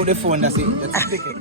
put the phone, that's it. That's the ticket.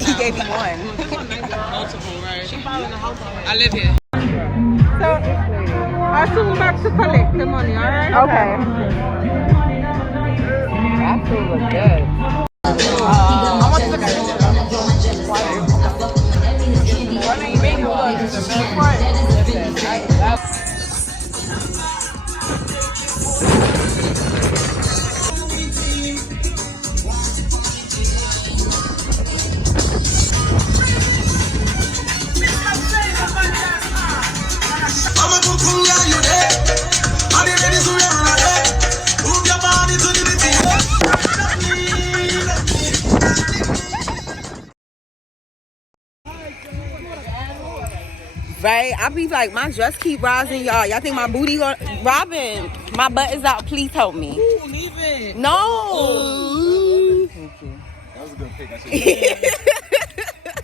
He gave me one. Multiple, right? I live here. So, I'll soon back to collect the money, alright? Okay. That food looks good. I want to look at it. What do you mean? The milk one? Right? I be like, my dress keep rising, y'all. Y'all think my booty gonna... Robin, my butt is out. Please help me. Ooh, leave it. No. Thank you. That was a good pick. I should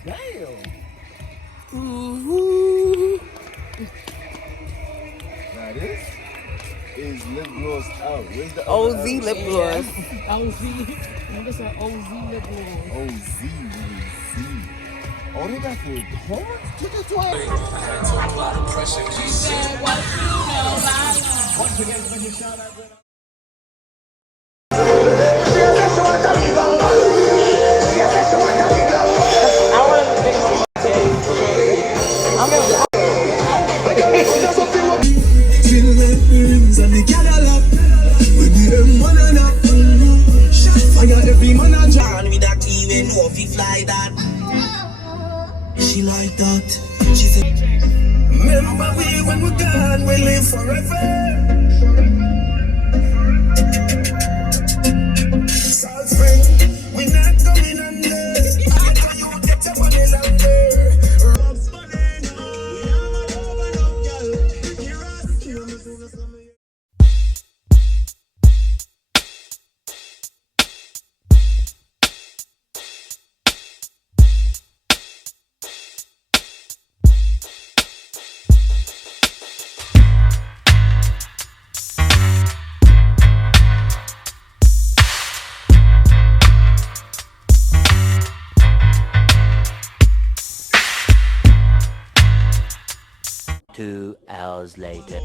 Damn. Now this is lip gloss out. Where's the OZ lip gloss. OZ. This is an OZ lip gloss. OZ. Oh, they got the horns? Look at that. She like that. She said, remember we when we're gone, we live forever. Salt spring, we not going under. After you get your money longer. Rob money now. We are my over no girl. Hear us, hear me do this. Two hours later.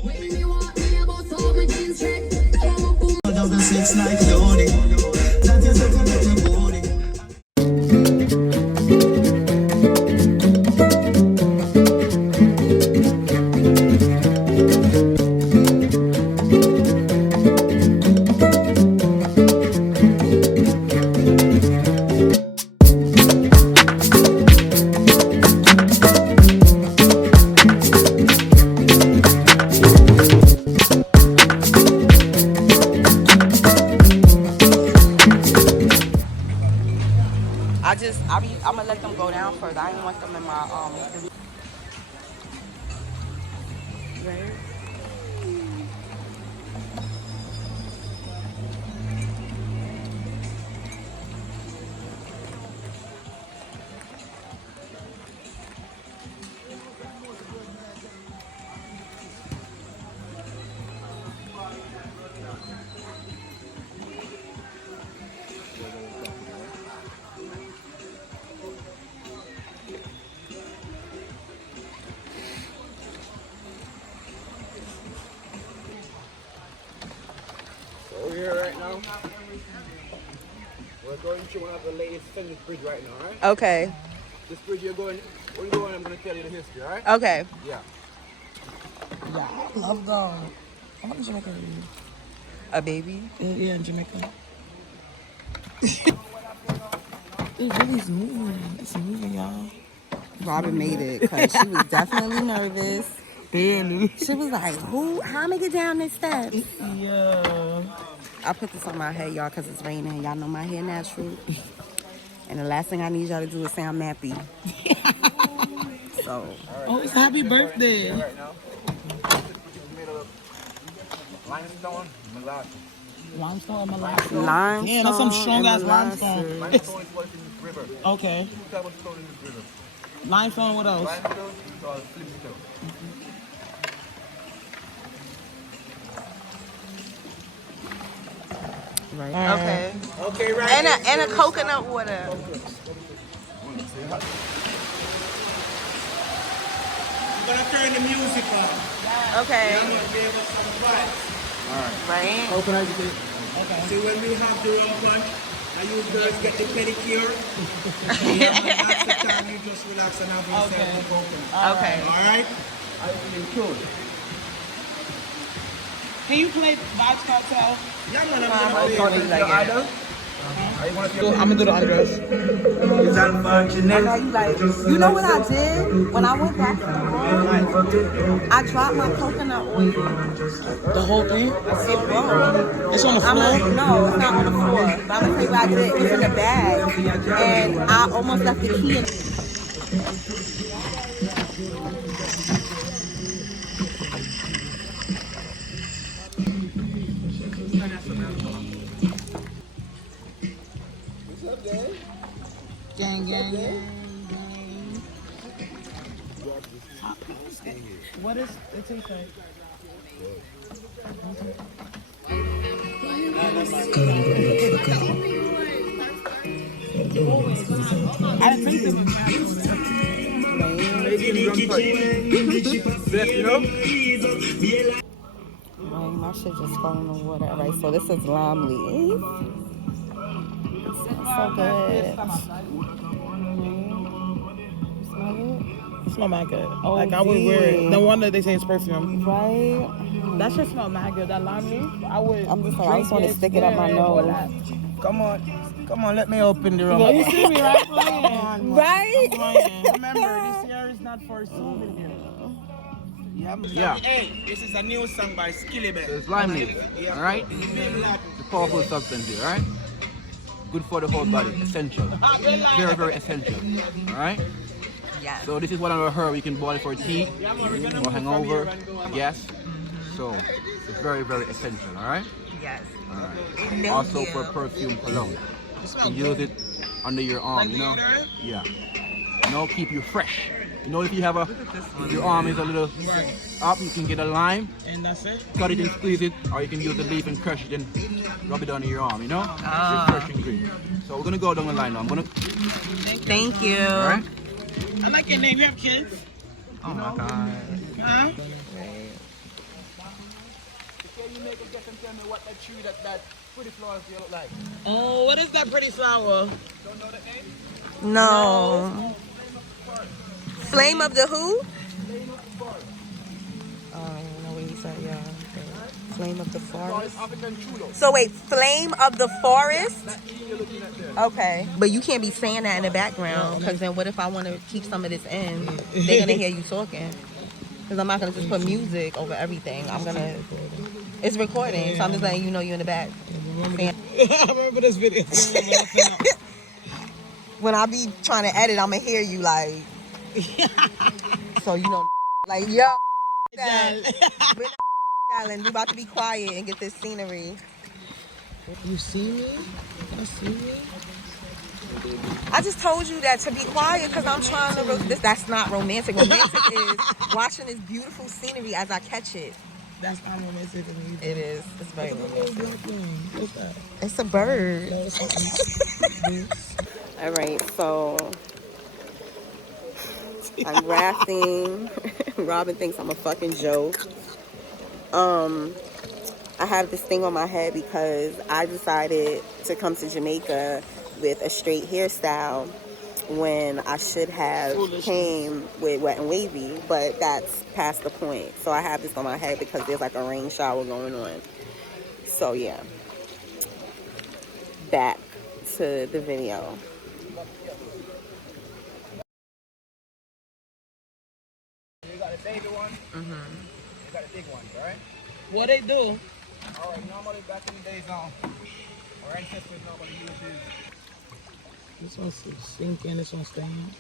I'm gonna let them go down first. I didn't want them in my right. here right now. We're going to one of the latest Fenix bridge right now, alright? Okay. This bridge you're going, when you go on, I'm going to tell you the history, alright? Okay. Yeah. Yeah, I love going. I want to Jamaica. A baby? Yeah, in Jamaica. It really is moving. It's moving, y'all. Robin made it because she was definitely nervous. Barely. She was like, how am I get down this steps? Yeah. I put this on my head, y'all, because it's raining. Y'all know my hair natural. And the last thing I need y'all to do is say I'm nappy. So. Oh, it's happy birthday. Right now. Limestone, molasses. Limestone, molasses. Limestone. Yeah, that's some strong ass limestone. Limestone is what's in this river. Okay. Two types of stone in this river. Limestone, what else? Limestone is called flipstone. Right. Okay. Okay, right. And a coconut water. We're gonna turn the music on. Okay. I'm gonna give us some vibes. Right. Coconut, okay. See, when we have the rum punch, and you girls get the pedicure, that's the time you just relax and have yourself some coconut. Okay. All right? I'm feeling cool. Can you play Vibes Cartel? Yeah, man, I'm gonna play your idol. I'm gonna do the undress. It's unfortunate. I know you like. You know what I did when I went back to the room? I dropped my coconut oil. The whole thing? It broke. It's on the floor? No, it's not on the floor. But I'm gonna tell you what I did. It was in the bag, and I almost left the key in. Gang, gang, gang. What is the t-shirt? I didn't think this was Right, my shit just fell in the water. All right, so this is lime leaf. It smells so good. Smell it? It smells mad good. Oh, like I would wear it. No wonder they say it's perfume. Right? That shit smell mad good. That lime leaf, I'm just like, I just want to stick it up my nose. Come on, let me open the rum. Well, you see me, right? Playing. Right? Remember, this year is not for souvenir. Yeah. Hey, this is a new song by Skilly Bear. So it's lime leaf, alright? It's a powerful substance here, alright? Good for the whole body, essential. Very, very essential, alright? Yes. So this is one of our herbs. You can boil it for tea, or hangover, gas. So it's very, very essential, alright? Yes. Alright. Also for perfume cologne. You can use it under your arm, you know? Yeah. You know, keep you fresh. You know, if you have your arm is a little up, you can get a lime, And that's it? cut it and squeeze it, or you can use the leaf and crush it and rub it under your arm, you know? It's fresh and green. So we're gonna go down the line now. I'm gonna. Thank you. All right. I like your name. You have kids? Oh my God. Huh? Can you make a guess and tell me what that tree that pretty flowers look like? Oh, what is that pretty flower? Don't know the name? No. Flame of the who? I don't know what you said, y'all. Flame of the forest. African chulo. So wait, flame of the forest? That E you're looking at there. Okay. But you can't be saying that in the background, because then what if I want to keep some of this in? They're going to hear you talking. Because I'm not going to just put music over everything. I'm going to... It's recording, so I'm just letting you know you're in the back. I remember this video. When I be trying to edit, I'm going to hear you like... So, you know, like, yo, darling, we about to be quiet and get this scenery. You see me? You see me? I just told you that to be quiet because I'm trying to... That's not romantic. Romantic is watching this beautiful scenery as I catch it. That's not romantic to me. It is. It's very romantic. What's that? It's a bird. No, it's All right, so I'm rafting. Robin thinks I'm a fucking joke. I have this thing on my head because I decided to come to Jamaica with a straight hairstyle when I should have came with wet and wavy, but that's past the point. So I have this on my head because there's like a rain shower going on. So yeah, back to the video. You got a baby one. You got a big one, right? What they do? All right, normally back in the days now, our ancestors normally used This one's sinking, this one's staying.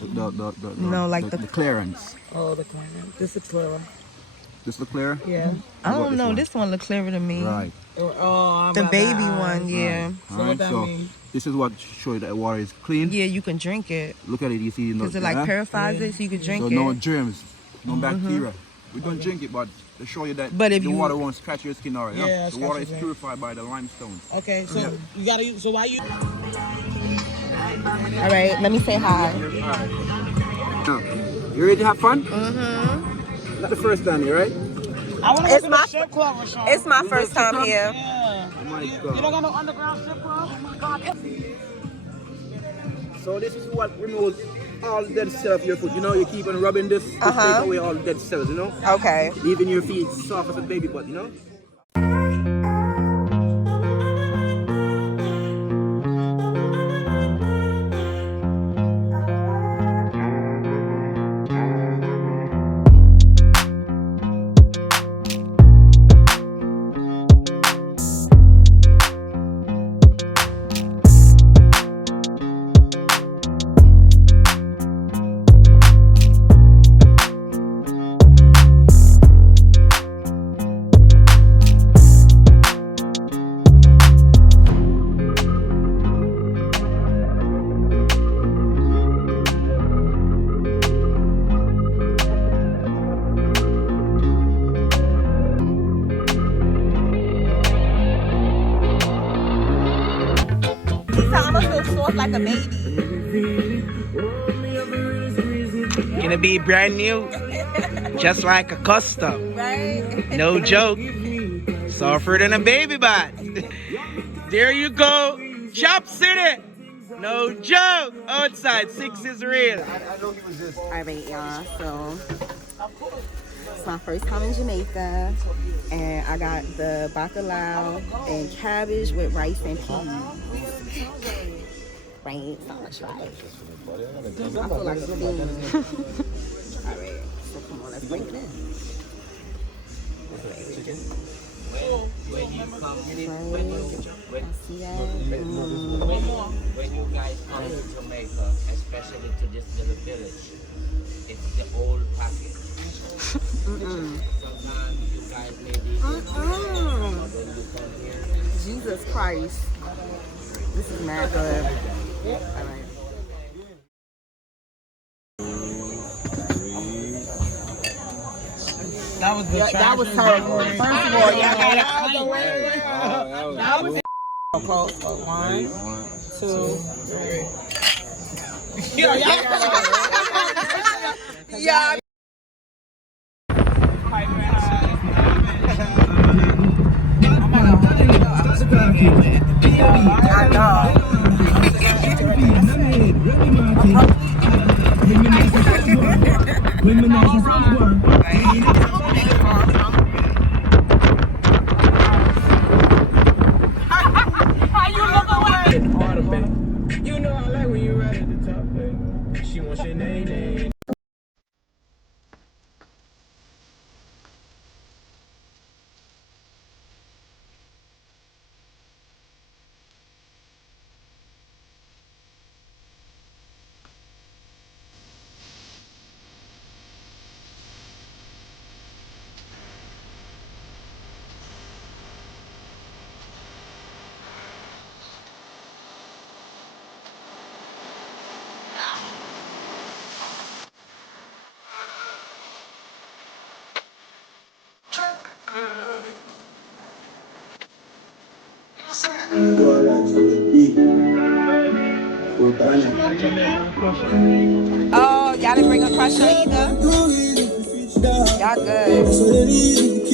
the clearance. Oh, the clearance. This is clearer. Just the clear? Yeah. I don't know. This one looks clearer to me. Right. Oh, The baby one, yeah. Right. So what that means? This is what shows that water is clean. Yeah, you can drink it. Look at it, you see. Because it like purifies it, so you can drink so it. no germs, no bacteria. We don't drink it, but to show you that But if the you- water won't scratch your skin already. Yeah, The water is purified by the limestone. Okay, so you gotta use, so why you? All right, let me say hi. Now, you ready to have fun? Not the first time here, right? I wanna go to the strip club, Rashawn. It's my first time here. Yeah. Oh my You God. don't got no underground strip club? Oh my God. So this is what removes all the dead cells of your foot. You know, you keep on rubbing this to take away all the dead cells, you know? Okay. Leaving your feet soft as a baby butt, you know? I'm gonna feel soft like a baby. Gonna be brand new, just like a custom. Right? No joke. Softer than a baby butt. There you go. Chop City. No joke. Outside, 6 is real. Alright, y'all. So it's my first time in Jamaica, and I got the bacalao and cabbage with rice and peas. Right? So I'm gonna try it. I feel like a fiend. Alright, so come on, let's bring it in. When you come, See that? when you guys come to Jamaica, especially to this little village, it's the old package. Sometimes you guys maybe when you come here. Jesus Christ. This is mad good. Alright. That was the That was terrible. First of all, y'all got That was close. 1, 2, 3. Yo, Yeah. I know. You know I like when you ride at the top, baby. She wants your name. Oh, y'all didn't bring a crusher either? Y'all good.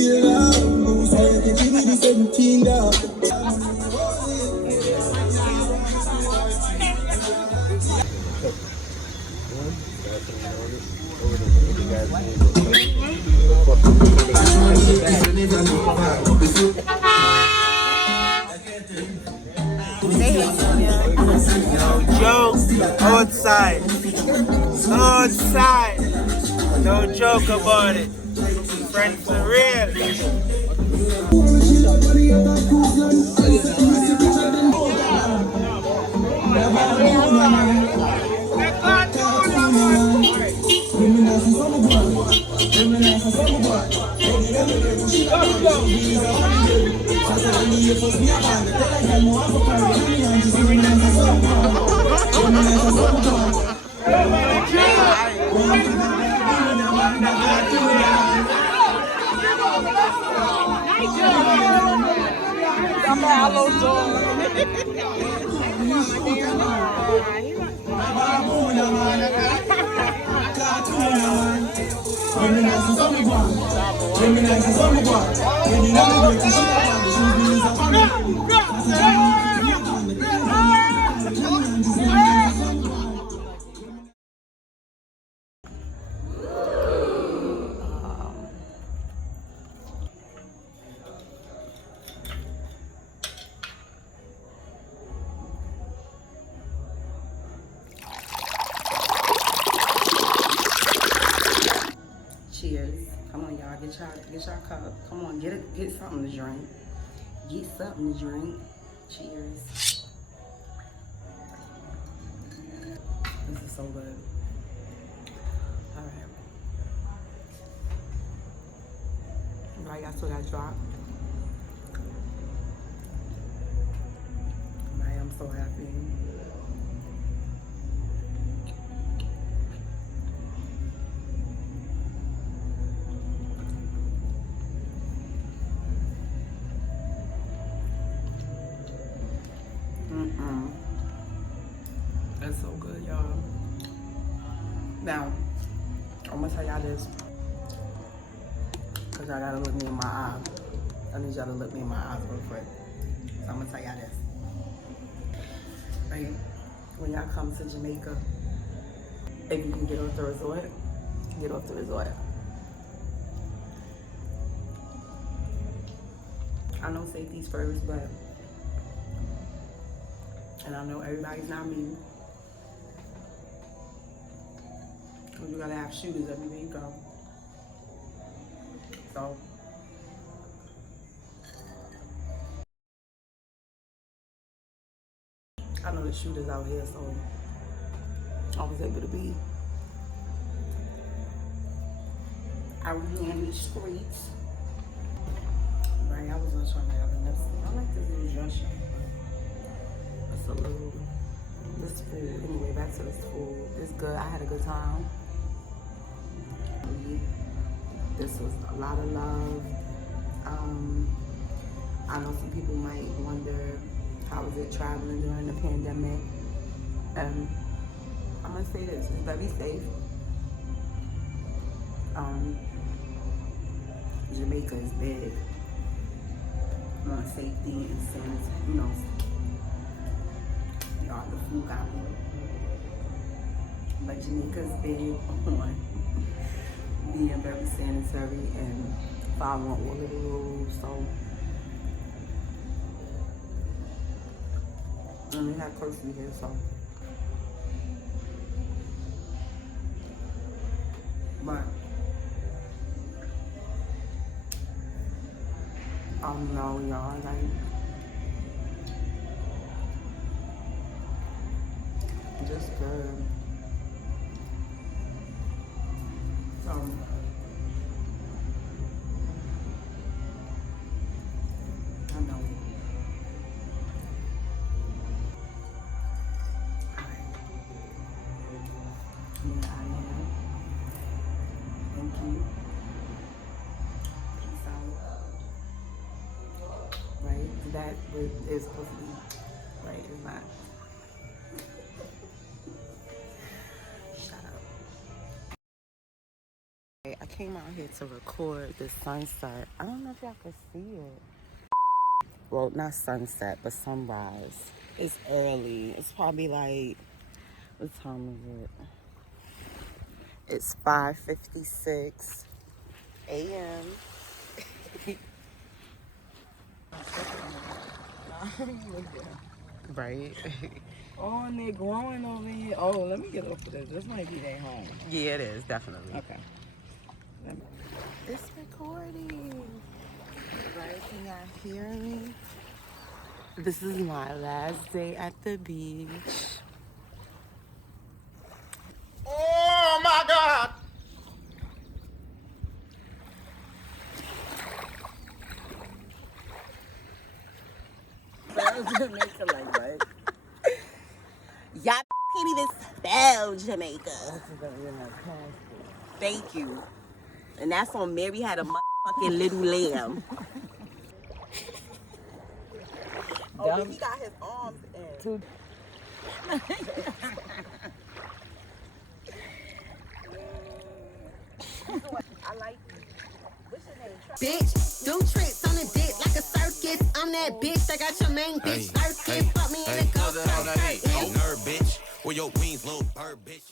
No joke. Outside. Outside. No joke about it. Friends for real. Cheers. Come on, y'all. Get y'all cup. Come on, get something to drink. Get something to drink. Cheers. This is so good. All right. Right, I still got dropped. Right, I'm so happy. That's so good, y'all. Now, I'm gonna tell y'all this, because y'all gotta look me in my eyes. I need y'all to look me in my eyes real quick. So I'm gonna tell y'all this. Right? When y'all come to Jamaica, if you can get off the resort, get off the resort. I know safety's first, but, and I know everybody's not me. You gotta have shooters everywhere you go. So, I know the shooters out here, so I was able to be out here in these streets. Right, I was gonna try to have enough. I like this little dress shop. It's a little, this food, anyway, back to this food. It's good, I had a good time. This was a lot of love. I know some people might wonder how was it traveling during the pandemic. I'm gonna say this, it's very safe. Jamaica is big on safety and sanity, you know. Y'all, the food got me. But Jamaica's big on being very sanitary and following all of the rules. So, and we have curfew here, so. But no, y'all, like, just good. I know. Alright. Get out of here. Thank you. Peace out. Right? That is supposed to be. Right? It's not. Shut up. I came out here to record the sunset. I don't know if y'all can see it. Well, not sunset, but sunrise. It's early. It's probably like, what time is it? It's 5:56 a.m. Right. Oh, and they're growing over here. Oh, let me get off of this. This might be their home. Yeah, it is, definitely. Okay. It's recording. Right, can y'all hear me? This is my last day at the beach. Oh my God! Jamaica like what? Y'all can't even spell Jamaica. Thank you. And that's on Mary Had a Motherfucking Little Lamb. Oh, but he got his arms in. I like you. What's your name? Bitch, do tricks on the dick like a circus. I'm that bitch. I got your main bitch circus. Fuck me in the ghost. Bitch. Where your wings, little bird, bitch.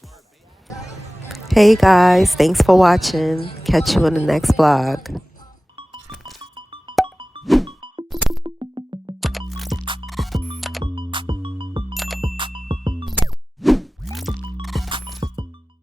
Hey guys, thanks for watching. Catch you on the next vlog.